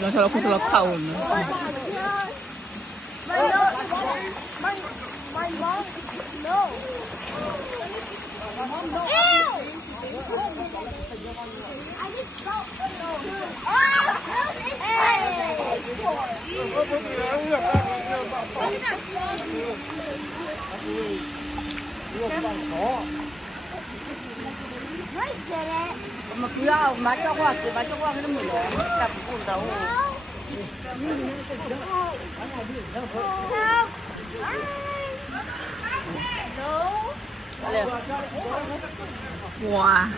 Bilang salah aku salah kaun. mà cứ mà cho qua thì mà cho qua cái mùi lẻ cặp cuốn đầu Wah.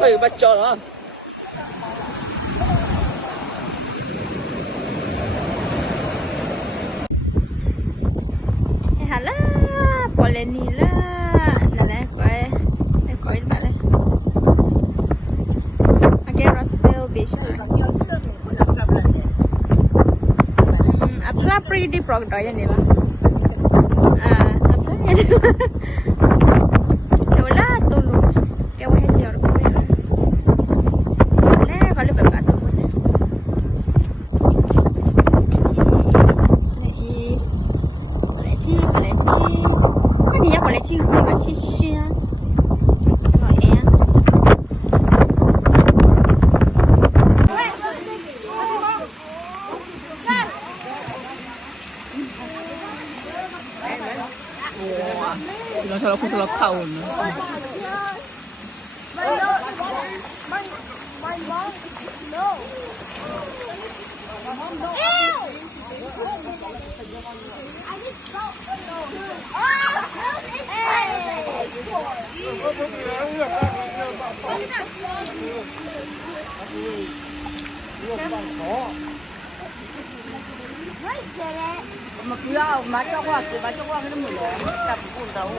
Phải bắt chó đó. Hala, polenila, nala coi bạn đây. Again, Rosedale Beach. Apa pretty prog doya ni lah. Apa ni? Tola tolu. Kaya wahai ciar ko ya. Le kalau berbatu pun. Ini ya boleh cium dia masih sih. Bilang salah aku salah kaun. mà cứ mà cho qua thì mà cho qua cái mùi lẻ cặp cuốn đầu